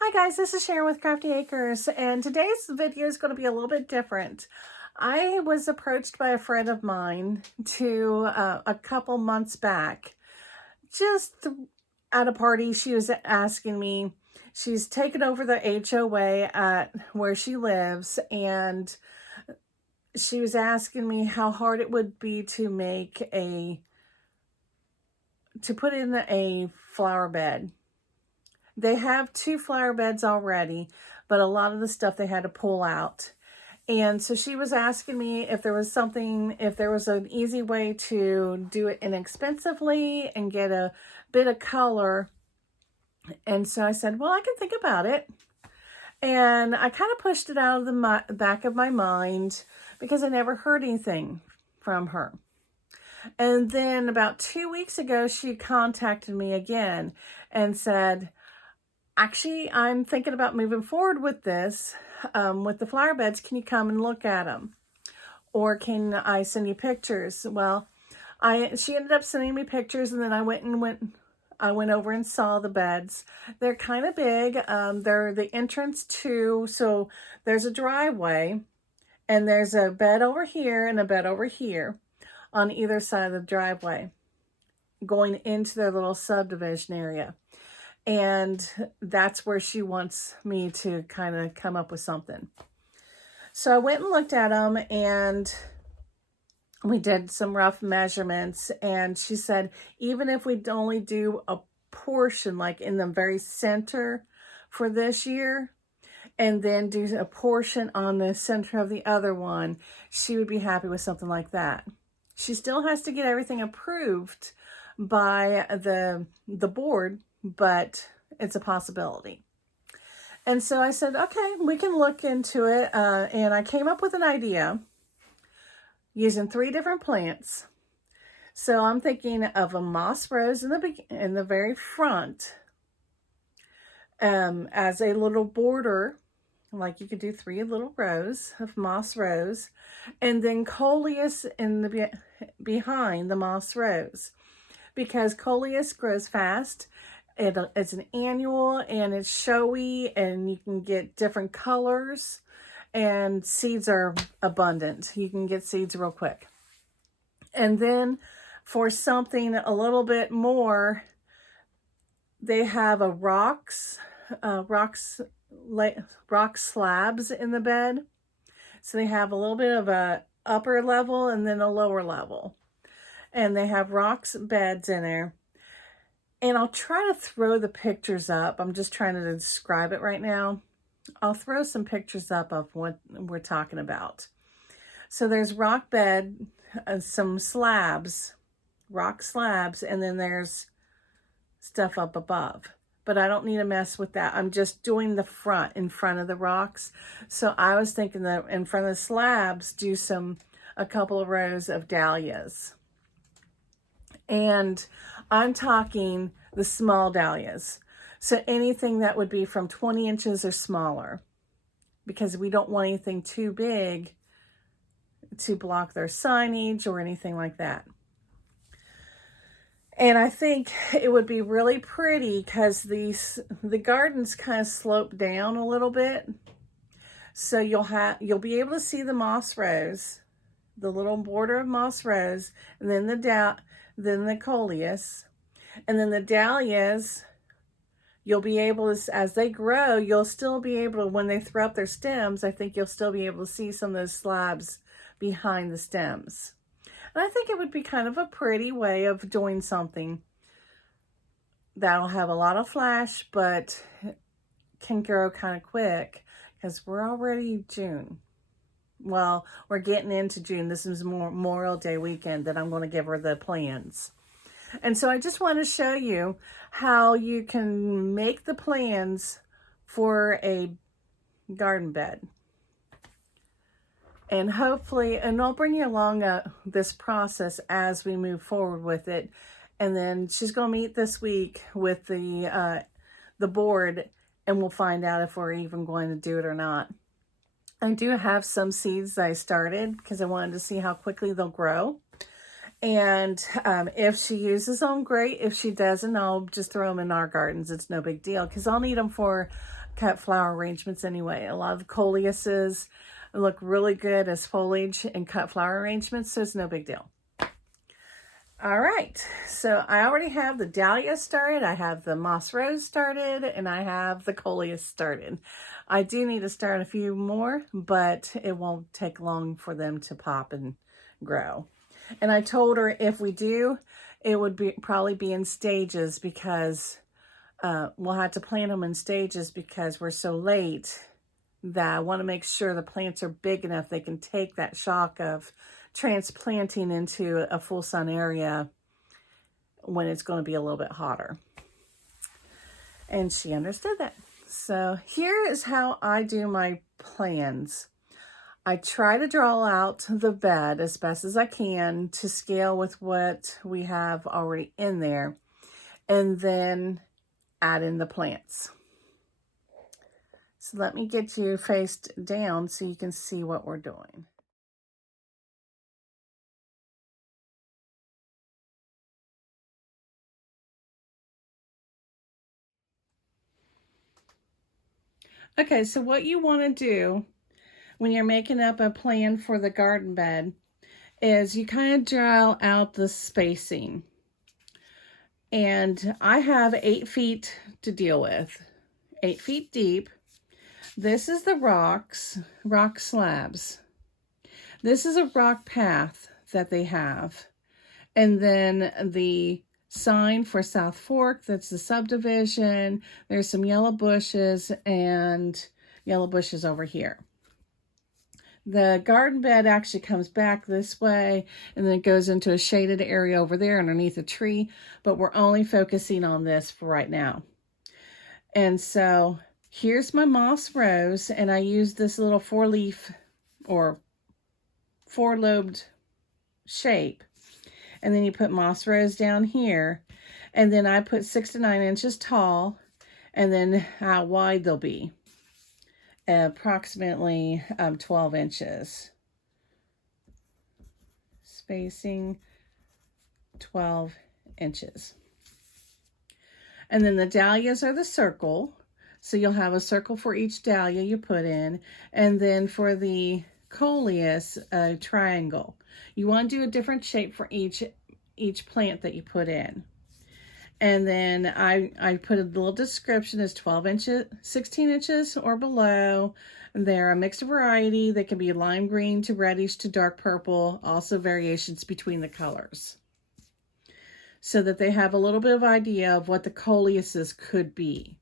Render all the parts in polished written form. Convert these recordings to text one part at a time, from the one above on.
Hi guys, this is Sharon with Crafty Acres, and today's video is going to be a little bit different. I was approached by a friend of mine a couple months back, just at a party. She was asking me, she's taken over the HOA at where she lives, and she was asking me how hard it would be to put in a flower bed. They have 2 flower beds already, but a lot of the stuff they had to pull out. And so she was asking me if there was an easy way to do it inexpensively and get a bit of color. And so I said, well, I can think about it. And I kind of pushed it out of the back of my mind because I never heard anything from her. And then about 2 weeks ago, she contacted me again and said, actually, I'm thinking about moving forward with this, with the flower beds. Can you come and look at them? Or can I send you pictures? Well, she ended up sending me pictures, and then I went over and saw the beds. They're kind of big. They're the entrance to, so there's a driveway, and there's a bed over here and a bed over here on either side of the driveway going into their little subdivision area. And that's where she wants me to kind of come up with something. So I went and looked at them, and we did some rough measurements. And she said, even if we only do a portion, like in the very center for this year, and then do a portion on the center of the other one, she would be happy with something like that. She still has to get everything approved by the board, but it's a possibility. And so I said, okay, we can look into it. And I came up with an idea using 3 different plants. So I'm thinking of a moss rose in the very front, as a little border. Like, you could do 3 little rows of moss rose, and then coleus in the behind the moss rose, because coleus grows fast. It's an annual, and it's showy, and you can get different colors, and seeds are abundant. You can get seeds real quick. And then for something a little bit more, they have rock slabs in the bed. So they have a little bit of a upper level and then a lower level. And they have rocks beds in there. And I'll try to throw the pictures up. I'm just trying to describe it right now. I'll throw some pictures up of what we're talking about. So there's rock bed, some slabs, rock slabs, and then there's stuff up above. But I don't need to mess with that. I'm just doing the front, in front of the rocks. So I was thinking that in front of the slabs, do a couple of rows of dahlias. And I'm talking the small dahlias. So anything that would be from 20 inches or smaller, because we don't want anything too big to block their signage or anything like that. And I think it would be really pretty because the gardens kind of slope down a little bit. So you'll be able to see the moss rose, the little border of moss rose, and then the coleus, and then the dahlias. You'll be able to, as they grow, you'll still be able to, when they throw up their stems, I think you'll still be able to see some of those slabs behind the stems. And I think it would be kind of a pretty way of doing something that'll have a lot of flash, but can grow kind of quick, because we're already June. Well, we're getting into June. This is Memorial Day weekend that I'm going to give her the plans. And so I just want to show you how you can make the plans for a garden bed. And hopefully, and I'll bring you along this process as we move forward with it. And then she's going to meet this week with the board, and we'll find out if we're even going to do it or not. I do have some seeds that I started because I wanted to see how quickly they'll grow. And if she uses them, great. If she doesn't, I'll just throw them in our gardens. It's no big deal, because I'll need them for cut flower arrangements anyway. A lot of the coleuses look really good as foliage and cut flower arrangements, so it's no big deal. All right, so I already have the dahlia started, I have the moss rose started, and I have the coleus started. I do need to start a few more, but it won't take long for them to pop and grow. And I told her if we do, it would probably be in stages, because we'll have to plant them in stages because we're so late that I want to make sure the plants are big enough they can take that shock of transplanting into a full sun area when it's going to be a little bit hotter. And she understood that. So here is how I do my plans. I try to draw out the bed as best as I can to scale with what we have already in there, and then add in the plants. So let me get you faced down so you can see what we're doing. Okay, so what you want to do when you're making up a plan for the garden bed is you kind of draw out the spacing. And I have 8 feet to deal with, 8 feet deep. This is the rock slabs. This is a rock path that they have. And then the sign for South Fork, that's the subdivision. There's some yellow bushes and yellow bushes over here. The garden bed actually comes back this way, and then it goes into a shaded area over there underneath a tree, but we're only focusing on this for right now. And so here's my moss rose, and I use this little 4-leaf or 4-lobed shape. And then you put moss rose down here, and then I put 6 to 9 inches tall, and then how wide they'll be. Approximately 12 inches. Spacing 12 inches. And then the dahlias are the circle. So you'll have a circle for each dahlia you put in. And then for the coleus, a triangle. You want to do a different shape for each plant that you put in. And then I put a little description as 12 inches, 16 inches or below. They're a mixed variety. They can be lime green to reddish to dark purple, also variations between the colors. So that they have a little bit of idea of what the coleuses could be.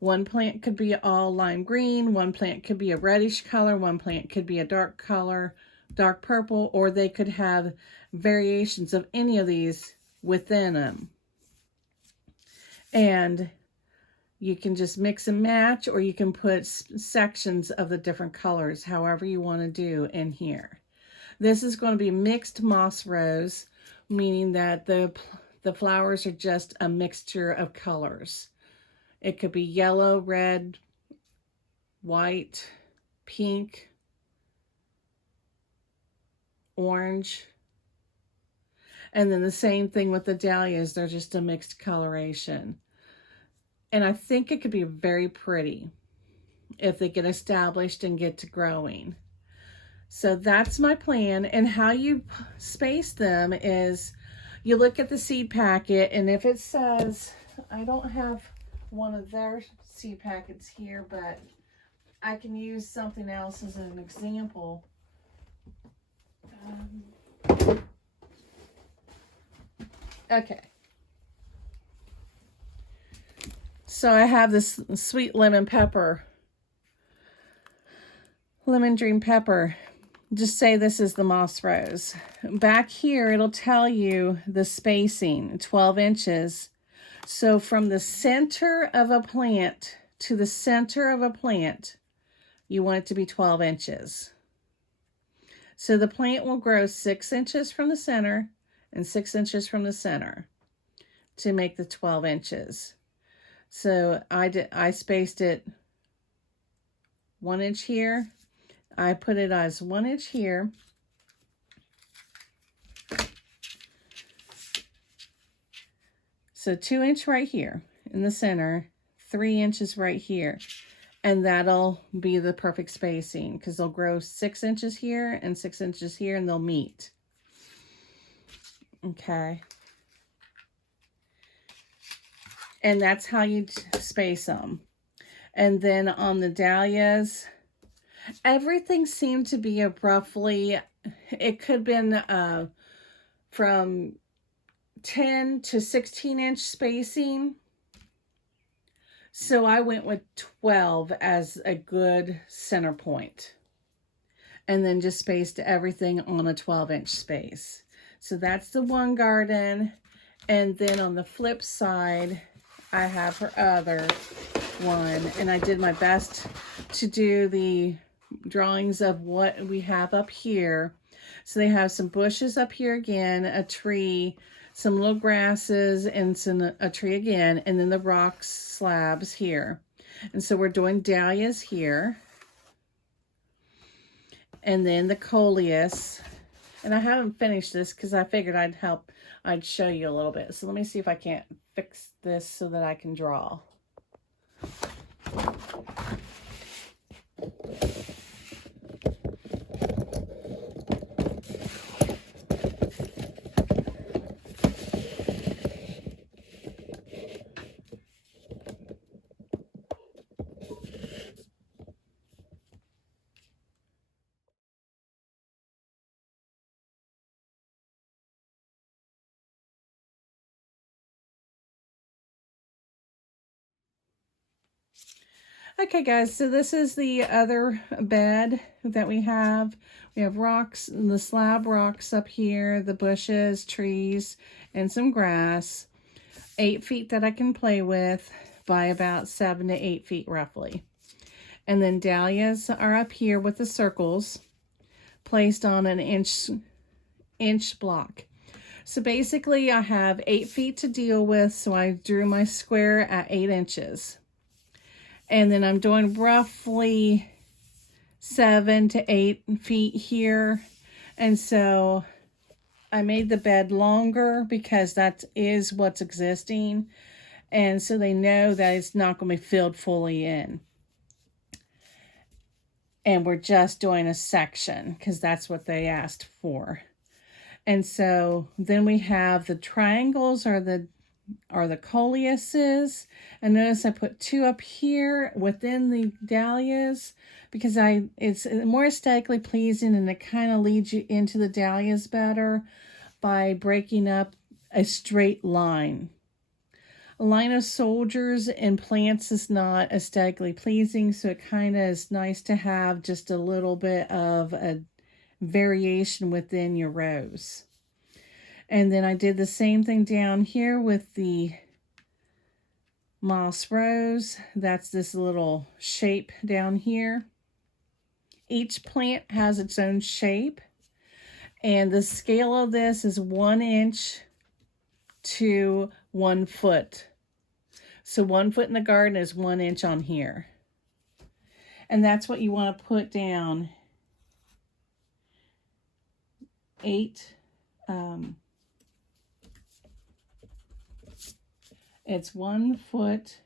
One plant could be all lime green, one plant could be a reddish color, one plant could be a dark color, dark purple, or they could have variations of any of these within them. And you can just mix and match, or you can put sections of the different colors, however you want to do in here. This is going to be mixed moss rose, meaning that the flowers are just a mixture of colors. It could be yellow, red, white, pink, orange. And then the same thing with the dahlias. They're just a mixed coloration. And I think it could be very pretty if they get established and get to growing. So that's my plan. And how you space them is you look at the seed packet, and if it says, I don't have one of their seed packets here, but I can use something else as an example. Okay. So I have this sweet lemon dream pepper. Just say this is the moss rose. Back here, it'll tell you the spacing, 12 inches. So from the center of a plant to the center of a plant, you want it to be 12 inches. So the plant will grow 6 inches from the center and 6 inches from the center to make the 12 inches. So I spaced it 1 inch here. I put it as 1 inch here. So 2 inch right here in the center, 3 inches right here. And that'll be the perfect spacing because they'll grow 6 inches here and 6 inches here and they'll meet. Okay. And that's how you space them. And then on the dahlias, everything seemed to be a roughly, it could have been from 10 to 16 inch spacing. So I went with 12 as a good center point. And then just spaced everything on a 12-inch space. So that's the one garden. And then on the flip side, I have her other one. And I did my best to do the drawings of what we have up here. So they have some bushes up here again, a tree, some little grasses, and a tree again, and then the rock slabs here. And so we're doing dahlias here. And then the coleus. And I haven't finished this because I figured I'd show you a little bit. So let me see if I can't fix this so that I can draw. Okay guys, so this is the other bed that we have. We have rocks, the slab rocks up here, the bushes, trees, and some grass. 8 feet that I can play with by about 7 to 8 feet roughly. And then dahlias are up here with the circles placed on an inch block. So basically I have 8 feet to deal with, so I drew my square at 8 inches. And then I'm doing roughly 7 to 8 feet here. And so I made the bed longer because that is what's existing. And so they know that it's not going to be filled fully in. And we're just doing a section because that's what they asked for. And so then we have the triangles are the coleuses. And notice I put 2 up here within the dahlias because it's more aesthetically pleasing and it kind of leads you into the dahlias better by breaking up a straight line. A line of soldiers and plants is not aesthetically pleasing, so it kind of is nice to have just a little bit of a variation within your rows. And then I did the same thing down here with the moss rose. That's this little shape down here. Each plant has its own shape. And the scale of this is 1 inch to 1 foot. So 1 foot in the garden is 1 inch on here. And that's what you want to put down. 8, it's 1 foot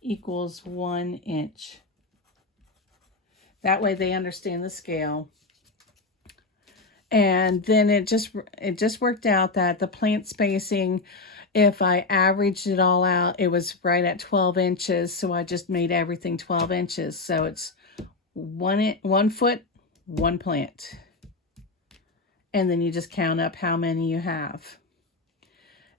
equals 1 inch. That way they understand the scale. And then it just worked out that the plant spacing, if I averaged it all out, it was right at 12 inches. So I just made everything 12 inches. So it's 1 foot, 1 plant. And then you just count up how many you have.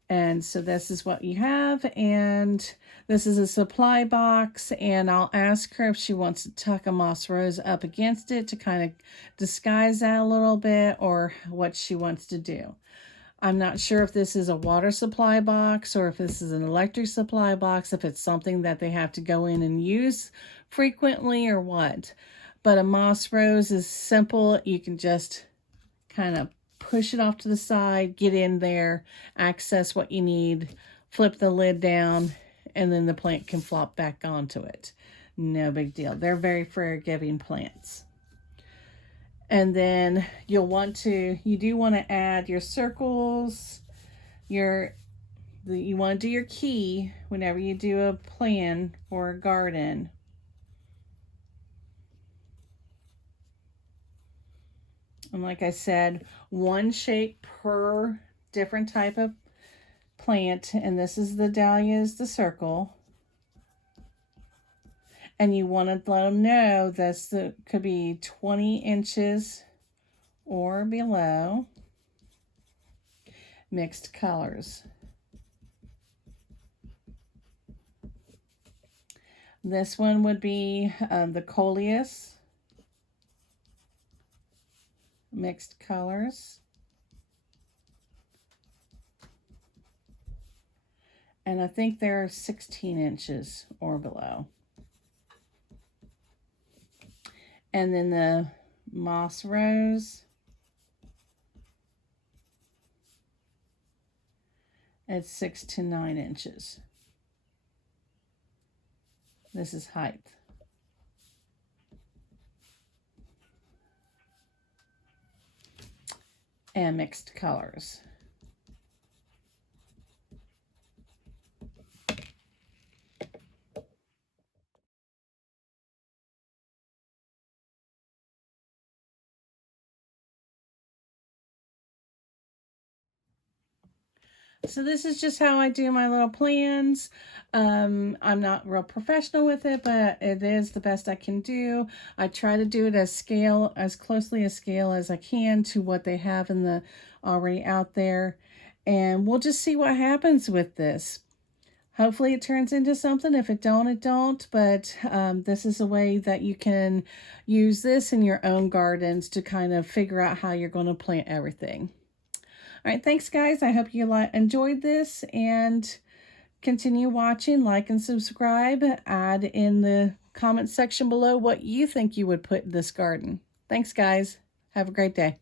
And so this is what you have, and this is a supply box, and I'll ask her if she wants to tuck a moss rose up against it to kind of disguise that a little bit, or what she wants to do. I'm not sure if this is a water supply box or if this is an electric supply box, if it's something that they have to go in and use frequently or what. But a moss rose is simple. You can just kind of push it off to the side, get in there, access what you need, flip the lid down, and then the plant can flop back onto it. No big deal. They're very forgiving plants. And then you do want to add your circles, your you want to do your key whenever you do a plan for a garden. And like I said, one shape per different type of plant. And this is the dahlias, the circle. And you want to let them know this could be 20 inches or below. Mixed colors. This one would be the coleus. Mixed colors. And I think they're 16 inches or below. And then the moss rose. It's 6 to 9 inches. This is height. And mixed colors. So this is just how I do my little plans. I'm not real professional with it, but it is the best I can do. I try to do it as closely a scale as I can to what they have in the already out there. And we'll just see what happens with this. Hopefully it turns into something. If it don't, it don't. But this is a way that you can use this in your own gardens to kind of figure out how you're going to plant everything. All right, thanks guys. I hope you enjoyed this, and continue watching, like and subscribe. Add in the comment section below what you think you would put in this garden. Thanks guys. Have a great day.